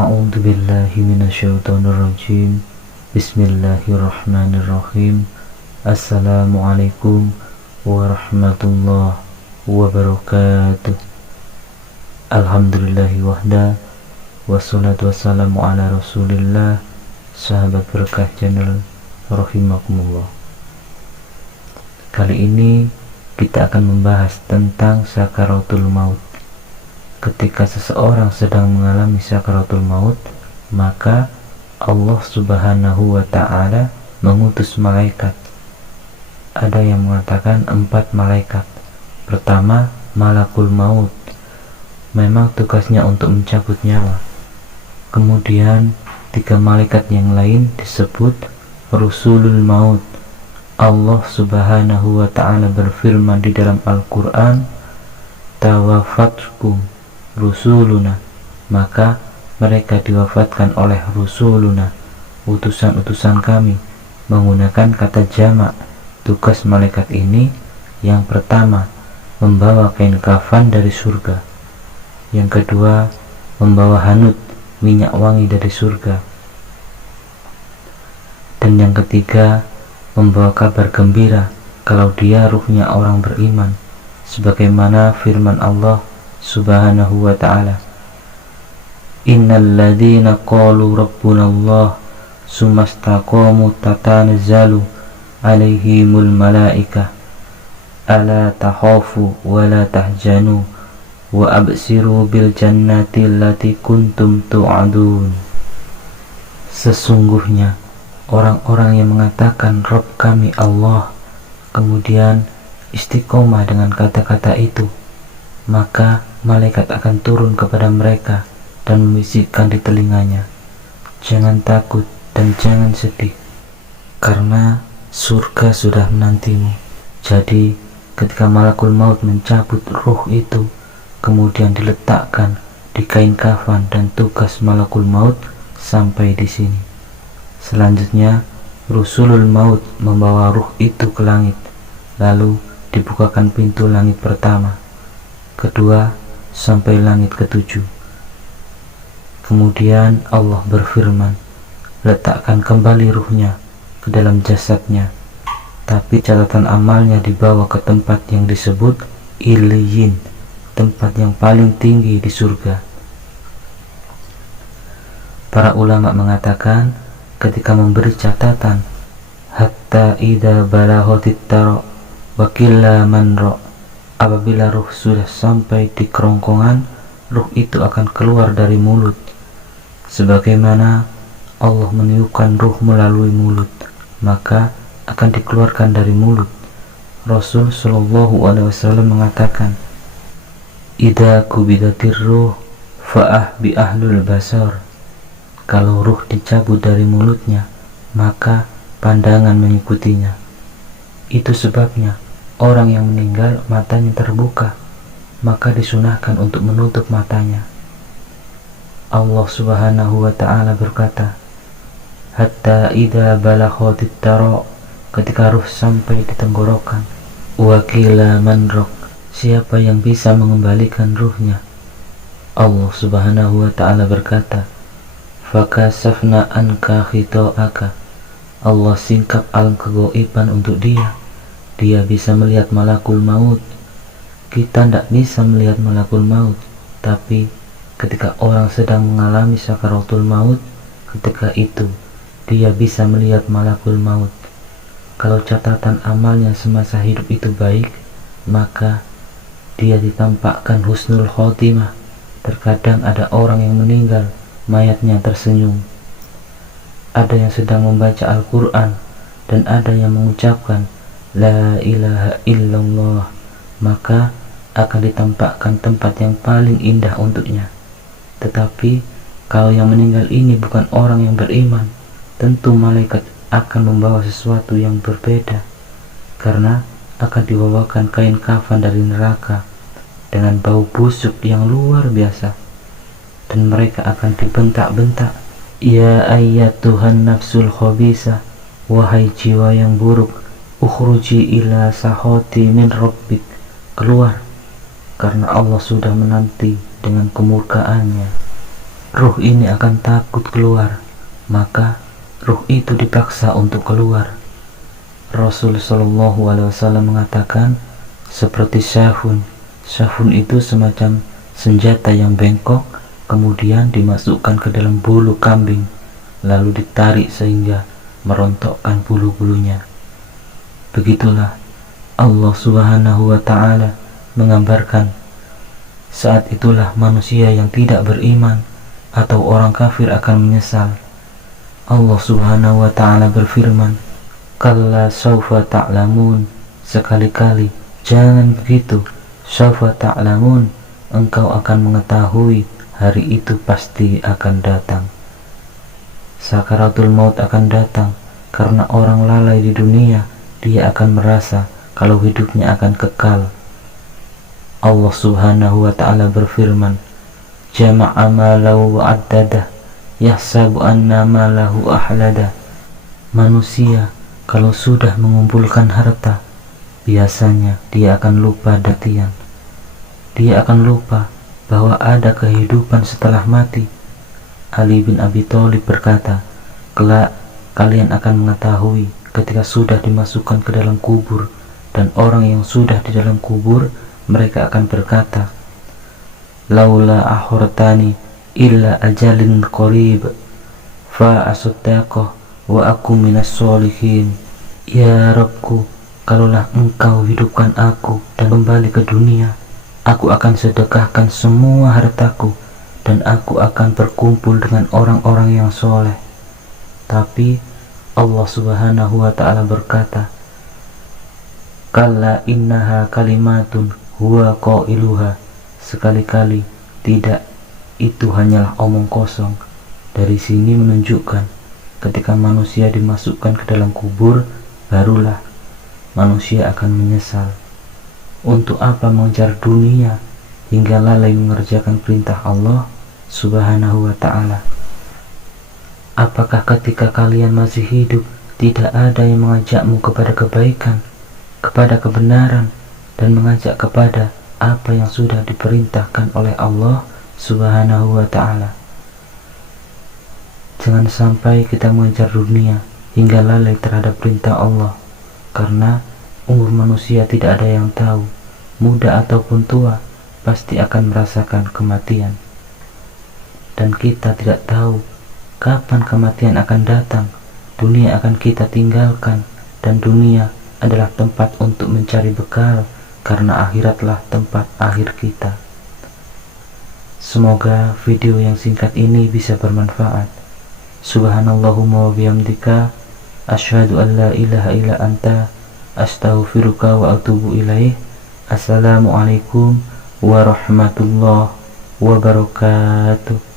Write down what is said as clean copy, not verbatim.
A'udzu billahi minasyaitonir rajim. Bismillahirrahmanirrahim. Assalamualaikum warahmatullahi wabarakatuh. Alhamdulillahi wahda, wassalatu wassalamu ala rasulillah. Sahabat berkah channel rahimakumullah. Kali ini kita akan membahas tentang sakaratul maut. Ketika seseorang sedang mengalami sakaratul maut, maka Allah subhanahu wa ta'ala mengutus malaikat. Ada yang mengatakan 4 malaikat. Pertama, malakul maut, memang tugasnya untuk mencabut nyawa. Kemudian 3 malaikat yang lain disebut rusulul maut. Allah subhanahu wa ta'ala berfirman di dalam Al-Quran, tawafatkum rusuluna, maka mereka diwafatkan oleh rusuluna, utusan-utusan kami, menggunakan kata jamak. Tugas malaikat ini yang pertama, membawa kain kafan dari surga. Yang kedua, membawa hanut, minyak wangi dari surga. Dan yang ketiga, membawa kabar gembira kalau dia ruhnya orang beriman, sebagaimana firman Allah subhanahu wa ta'ala, innal ladzina qalu rabbunallah sumastaqamu tatanazzalu alaihimul malaikah ala takhafu wa la tahzanu wa absiru bil jannati allati kuntum tu'adun. Sesungguhnya orang-orang yang mengatakan Rabb kami Allah, kemudian istiqomah dengan kata-kata itu, maka malaikat akan turun kepada mereka dan membisikkan di telinganya, jangan takut dan jangan sedih, karena surga sudah menantimu. Jadi ketika malakul maut mencabut ruh itu, kemudian diletakkan di kain kafan, dan tugas malakul maut sampai di sini. Selanjutnya rusulul maut membawa ruh itu ke langit, lalu dibukakan pintu langit pertama, kedua, sampai langit ketujuh. Kemudian Allah berfirman, letakkan kembali ruhnya ke dalam jasadnya, tapi catatan amalnya dibawa ke tempat yang disebut Iliyin, tempat yang paling tinggi di surga. Para ulama mengatakan, ketika memberi catatan, hatta idza balaghatit tara wa qilla man ra, apabila ruh sudah sampai di kerongkongan, ruh itu akan keluar dari mulut, sebagaimana Allah meniupkan ruh melalui mulut, maka akan dikeluarkan dari mulut. Rasul sallallahu alaihi wasallam mengatakan, idza kubidatir ruh fa'ah bi ahlul basar, kalau ruh dicabut dari mulutnya, maka pandangan mengikutinya. Itu sebabnya orang yang meninggal matanya terbuka, maka disunahkan untuk menutup matanya. Allah subhanahu wa ta'ala berkata, hatta idza balaghatit tara, ketika ruh sampai di tenggorokan, wa qila man raq, siapa yang bisa mengembalikan ruhnya? Allah subhanahu wa ta'ala berkata, fakasafna anka khita'aka, Allah singkap alam kegoiban untuk dia. Dia bisa melihat malakul maut. Kita tidak bisa melihat malakul maut, tapi ketika orang sedang mengalami sakaratul maut, ketika itu dia bisa melihat malakul maut. Kalau catatan amalnya semasa hidup itu baik, maka dia ditampakkan husnul khotimah. Terkadang ada orang yang meninggal, mayatnya tersenyum. Ada yang sedang membaca Al-Quran, dan ada yang mengucapkan la ilaha illallah, maka akan ditampakkan tempat yang paling indah untuknya. Tetapi kalau yang meninggal ini bukan orang yang beriman, tentu malaikat akan membawa sesuatu yang berbeda, karena akan dibawakan kain kafan dari neraka dengan bau busuk yang luar biasa, dan mereka akan dibentak-bentak, ya ayyatuhan nafsul khabisa, wahai jiwa yang buruk, ukhruji ila sahoti min rabbik, keluar, karena Allah sudah menanti dengan kemurkaannya. ruh ini akan takut keluar, maka ruh itu dipaksa untuk keluar. Rasul Shallallahu Alaihi Wasallam mengatakan seperti syahun. Syahun itu semacam senjata yang bengkok, kemudian dimasukkan ke dalam bulu kambing, lalu ditarik sehingga merontokkan bulu-bulunya. Begitulah Allah Subhanahu wa Ta'ala menggambarkan saat itulah manusia yang tidak beriman atau orang kafir akan menyesal. Allah Subhanahu wa Ta'ala berfirman, "Kalla sawfa ta'lamun." Sekali-kali jangan begitu. Sawfa ta'lamun, engkau akan mengetahui, hari itu pasti akan datang. Sakaratul maut akan datang karena orang lalai di dunia. Dia akan merasa kalau hidupnya akan kekal. Allah Subhanahu wa Ta'ala berfirman, "Jama'a malahu wa addadah, yahsabu anna malahu ahlada." Manusia kalau sudah mengumpulkan harta, biasanya dia akan lupa datian. Dia akan lupa bahwa ada kehidupan setelah mati. Ali bin Abi Thalib berkata, "Kelak kalian akan mengetahui ketika sudah dimasukkan ke dalam kubur, dan orang yang sudah di dalam kubur, mereka akan berkata, laula akhurtani illa ajalin qarib fa asaddaqah wa aku minas sholihin." Ya Rabbku, kalaulah engkau hidupkan aku dan kembali ke dunia, aku akan sedekahkan semua hartaku dan aku akan berkumpul dengan orang-orang yang soleh. Tapi Allah Subhanahu wa Ta'ala berkata, "Kalla innaha kalimatun huwa qailuha." Sekali-kali tidak, itu hanyalah omong kosong. Dari sini menunjukkan ketika manusia dimasukkan ke dalam kubur, barulah manusia akan menyesal. Untuk apa mengejar dunia hingga lalai mengerjakan perintah Allah Subhanahu wa Ta'ala? Apakah ketika kalian masih hidup tidak ada yang mengajakmu kepada kebaikan, kepada kebenaran, dan mengajak kepada apa yang sudah diperintahkan oleh Allah Subhanahu wa Ta'ala? Jangan sampai kita mengejar dunia hingga lalai terhadap perintah Allah, karena umur manusia tidak ada yang tahu, muda ataupun tua pasti akan merasakan kematian. Dan kita tidak tahu kapan kematian akan datang. Dunia akan kita tinggalkan, dan dunia adalah tempat untuk mencari bekal, karena akhiratlah tempat akhir kita. Semoga video yang singkat ini bisa bermanfaat. Subhanallahumma wa bihamdika, asyhadu an la ilaha illa anta, astaghfiruka wa atubu ilaih. Assalamualaikum warahmatullahi wabarakatuh.